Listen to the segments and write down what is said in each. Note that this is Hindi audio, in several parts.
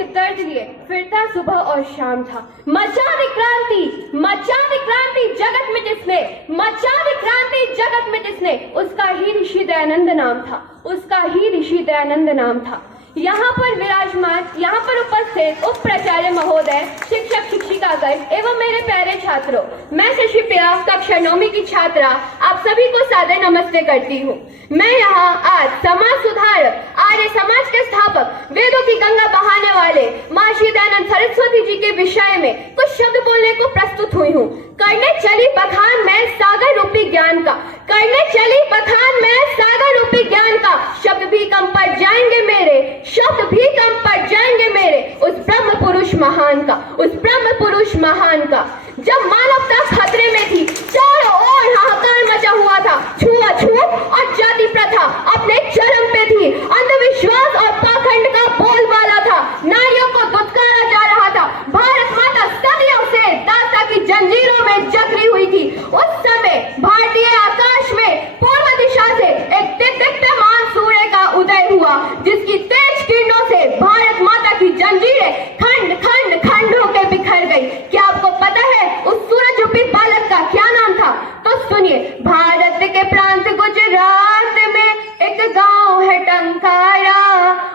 एक दर्द लिए फिरता सुबह और शाम था। मचा दी क्रांति जगत में जिसने, मचा दी क्रांति जगत में जिसने, उसका ही ऋषि दयानंद नाम था, उसका ही ऋषि दयानंद नाम था। यहाँ पर विराजमान, यहाँ पर उपस्थित उप प्राचार्य महोदय, शिक्षक शिक्षिकागण एवं मेरे प्यारे छात्रों, मैं शशि प्रिया कक्षा 9वीं की छात्रा आप सभी को सादर नमस्ते करती हूँ। मैं यहाँ आज समाज सुधार, आर्य समाज के स्थापक, वेदों की गंगा बहाने वाले महर्षि दयानंद सरस्वती जी के विषय में कुछ शब्द बोलने को प्रस्तुत हुई हूँ। करने चली बखान में सागर रूपी ज्ञान का, करने चली बखान में सागर रूपी ज्ञान का, शब्द भी कम पड़ जाएंगे मेरे, शब्द भी कम पड़ जाएंगे मेरे उस ब्रह्म पुरुष महान का, उस ब्रह्म पुरुष महान का। जब मानवता खतरे में थी, चारों ओर हाहाकार मचा हुआ था, छुआछूत और जाति प्रथा अपने चरम पे थी, अंधविश्वास और पाखंड का बोलबाला था, नारियों को दुत्कारा जा रहा था, भारत माता सदियों से दाता की जंजीरों में जकड़ी हुई थी। उस समय भारतीय आकाश में पूर्व दिशा से एक दीप्यमान सूर्य का उदय हुआ, जिसकी तेज किरणों से भारत माता की जंजीरें खंड खंड खंड होकर बिखर गई। क्या आपको पता है उस सूरज रूपी बालक का क्या नाम था? तो सुनिए, भारत के प्रांत गुजरात में एक गांव है टंकारा,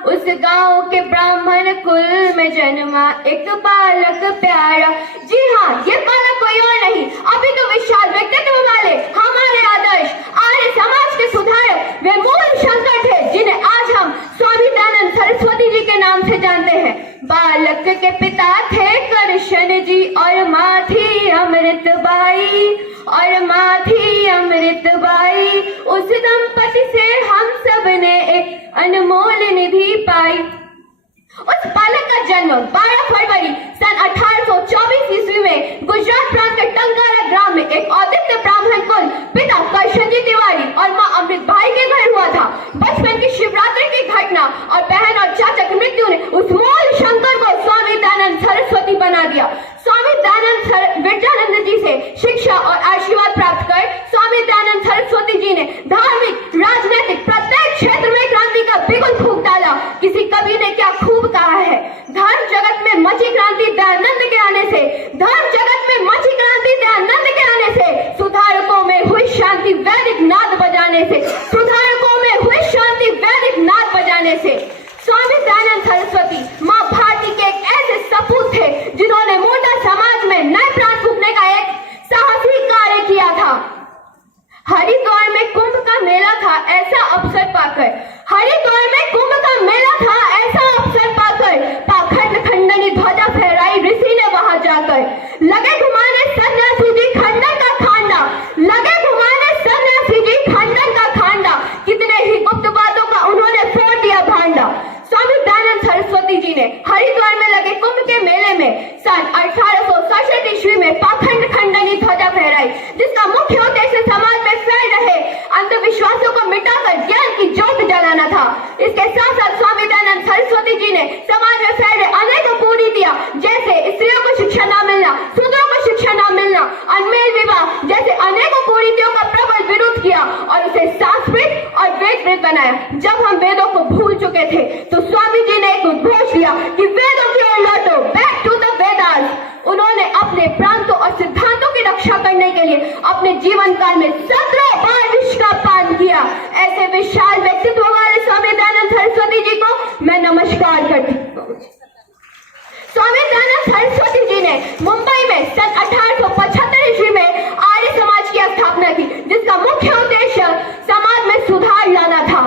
उस गांव के ब्राह्मण कुल में जन्मा एक बालक प्यारा। जी हाँ, ये बालक कोई और नहीं, अभी तो विशाल व्यक्तित्व वाले हमारे आदर्श आर्य समाज के सुधारक वे मूल शंकर थे, जिन्हें आज हम स्वामी दयानंद सरस्वती जी के नाम से जानते हैं। बालक के पिता थे कृष्ण जी और माँ थी अमृतबाई, और माँ थी अमृतबाई। उस दंपति से हम सब ने एक अनमोल निधि पाई। उस बालक का जन्म 12 फरवरी सन 1824 ईस्वी में गुजरात प्रांत के टंकारा ग्राम में एक औदित्य ब्राह्मण कुल पिता कृष्ण जी तिवारी और माँ अमृतबाई के घर हुआ था। बचपन की शिवरात्रि की घटना और बहन और चाचा की मृत्यु ने उस मूल शंकर को स्वामी दयानंद सरस्वती बना दिया। स्वामी दयानंद विद्यानंद जी से शिक्षा और आशीर्वाद प्राप्त कर स्वामी दयानंद सरस्वती जी ने धार्मिक, राजनीतिक प्रत्येक क्षेत्र में क्रांति का बिगुल फूंक डाला। किसी कवि ने क्या खूब कहा है, धर्म जगत में मची क्रांति दयानंद के आने से, धर्म जगत में मची क्रांति दयानंद के आने से, सुधारकों में हुई शांति वैदिक नाद बजाने से, सुधारकों में हुई शांति वैदिक नाद बजाने से। स्वामी दयानंद सरस्वती माँ भारती के एक ऐसे सपूत थे जिन्होंने मुर्दा समाज में नए प्राण फूंकने का एक साहसी कार्य किया था। हरिद्वार में कुंभ का मेला था, ऐसा अवसर पाकर, हरिद्वार में कुंभ का मेला था, ऐसा अवसर पाकर पाखंड खंडनी ध्वजा फहराई ऋषि ने वहां जाकर। लगे घुमाने सन्यासी जी खंडन का खांडा, लगे घुमाने सन्यासी जी खंडन का खांडा, कितने ही गुप्त बातों का उन्होंने फोड़ दिया भांडा। स्वामी दयानंद सरस्वती जी ने हरिद्वार में लगे कुंभ के मेले में सन 1867 ईस्वी में पाखंड खंडनी ध्वजा फहराई, जिसका मुख्य उद्देश्य समाज में फैल रहे अंधविश्वासों को मिटाकर ज्ञान की ज्योत जलाना था। इसके साथ साथ स्वामी दयानंद सरस्वती जी ने समाज में फैल रहे अनेकों कुरीतियां, जैसे स्त्रियों को शिक्षा न मिलना, शूद्रों को शिक्षा न मिलना, अनमेल विवाह जैसे अनेकों कुरीतियों का प्रबल विरोध किया और इसे सांस्कृतिक और वेदवृत बनाया। जब हम वेदों को भूल चुके थे तो स्वामी जी ने एक उद्घोष दिया कि वेदों की ओर लौटो, बैक टू द वेदास। उन्होंने अपने प्रांतों और सिद्धांतों की रक्षा करने के लिए अपने जीवन काल में 17 बार विष का पान किया। ऐसे विशाल व्यक्तित्व वाले स्वामी दयानंद सरस्वती जी को मैं नमस्कार करती हूँ। स्वामी दयानंद सरस्वती जी ने मुंबई में सन 1875 ईस्वी में आर्य समाज की स्थापना की, जिसका मुख्य उद्देश्य समाज में सुधार लाना था।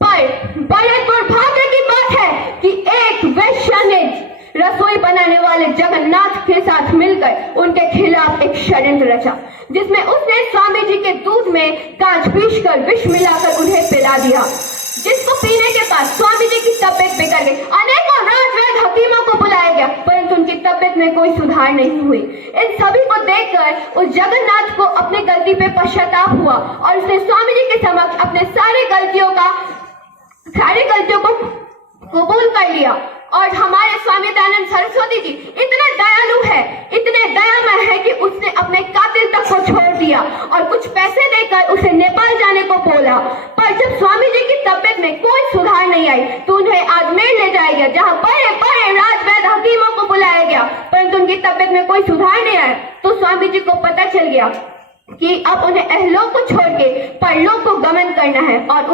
पर बड़े दुर्भाग्य की बात है कि एक वेश्या ने रसोई बनाने वाले जगन्नाथ के साथ मिलकर उनके खिलाफ एक षड्यंत्र रचा, जिसमें उसने स्वामी जी के दूध में कांच पीसकर विष मिलाकर उन्हें पिला दिया, जिसको पीने के बाद स्वामी जी की तबियत बिगड़ गई। अनेकों राजवैद्य हकीमों को बुलाया गया, परंतु उनकी तबियत में कोई सुधार नहीं हुई। इन सभी को देखकर उस जगन्नाथ को अपनी गलती पे पश्चाताप हुआ और उसने स्वामी जी के समक्ष अपने सारी गलतियों को कबूल कर लिया। और हमारे स्वामी दयानंद सरस्वती जी इतने दयालु है, इतने दयामय है कि उसने अपने कातिल तक को छोड़ दिया और कुछ पैसे देकर उसे नेपाल जाने को बोला। पर जब स्वामी जी की तबियत में कोई सुधार नहीं आई तो उन्हें आजमेर ले जाया गया, जहाँ बड़े बड़े राजवैद्य हकीमों को बुलाया गया, परंतु उनकी तबियत में कोई सुधार नहीं आया। तो स्वामी जी को पता चल गया कि अब उन्हें अहलोक को छोड़ के परलोक को गमन करना है, और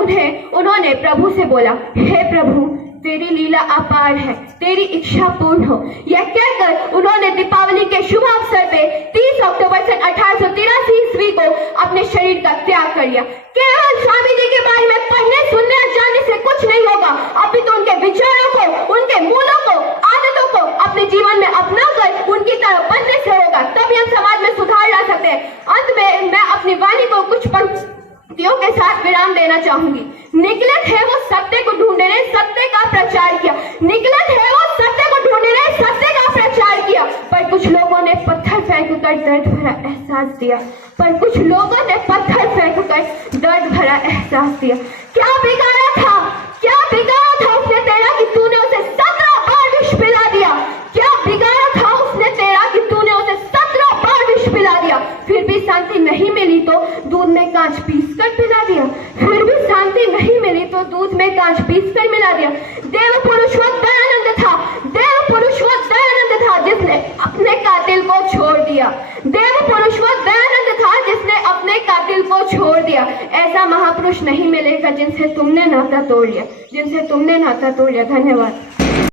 उन्होंने प्रभु से बोला, हे प्रभु, तेरी लीला अपार है, तेरी इच्छा पूर्ण हो। यह कहकर उन्होंने दीपावली के शुभ अवसर पे 30 अक्टूबर सन 1883 ईस्वी को अपने शरीर का त्याग कर लिया। केवल स्वामी जी के बारे में पढ़ने, सुनने और जानने से कुछ नहीं होगा, अभी तो उनके विचारों को, उनके मूलों को, आदतों को अपने जीवन में अपना कर उनकी तरह बनने से होगा, तभी हम समाज में सुधार ला सकते हैं। अंत में मैं अपनी वाणी को कुछ पंक्तियों के साथ विराम देना चाहूंगी। निकले थे वो सत्य को ढूंढने, सत्य का प्रचार किया। निकले थे वो सत्य को ढूंढने, सत्य का प्रचार किया, पर कुछ लोगों ने पत्थर फेंक कर दर्द भरा एहसास दिया, पर कुछ लोगों ने पत्थर फेंक कर दर्द भरा एहसास दिया। क्या बिगाड़ा था, क्या बिगाड़ा था उसने तेरा कि तूने उसे 17 बार विष पिला दिया? क्या बिगाड़ा था उसने तेरा कि तूने उसे 17 बार विष पिला दिया? फिर भी शांति नहीं मिली तो दूध में कांच पीस कर पिला दिया। फिर भी शांति नहीं मिली तो दूध में कांच पीस कर मिला दिया। देव पुरुष वो दयानंद था, देव पुरुष वो दयानंद था जिसने अपने कातिल को छोड़ दिया। देव पुरुष वो दयानंद था जिसने अपने कातिल को छोड़ दिया। ऐसा महापुरुष नहीं मिलेगा जिनसे तुमने नाता तोड़ लिया, जिनसे तुमने नाता तोड़ लिया। धन्यवाद।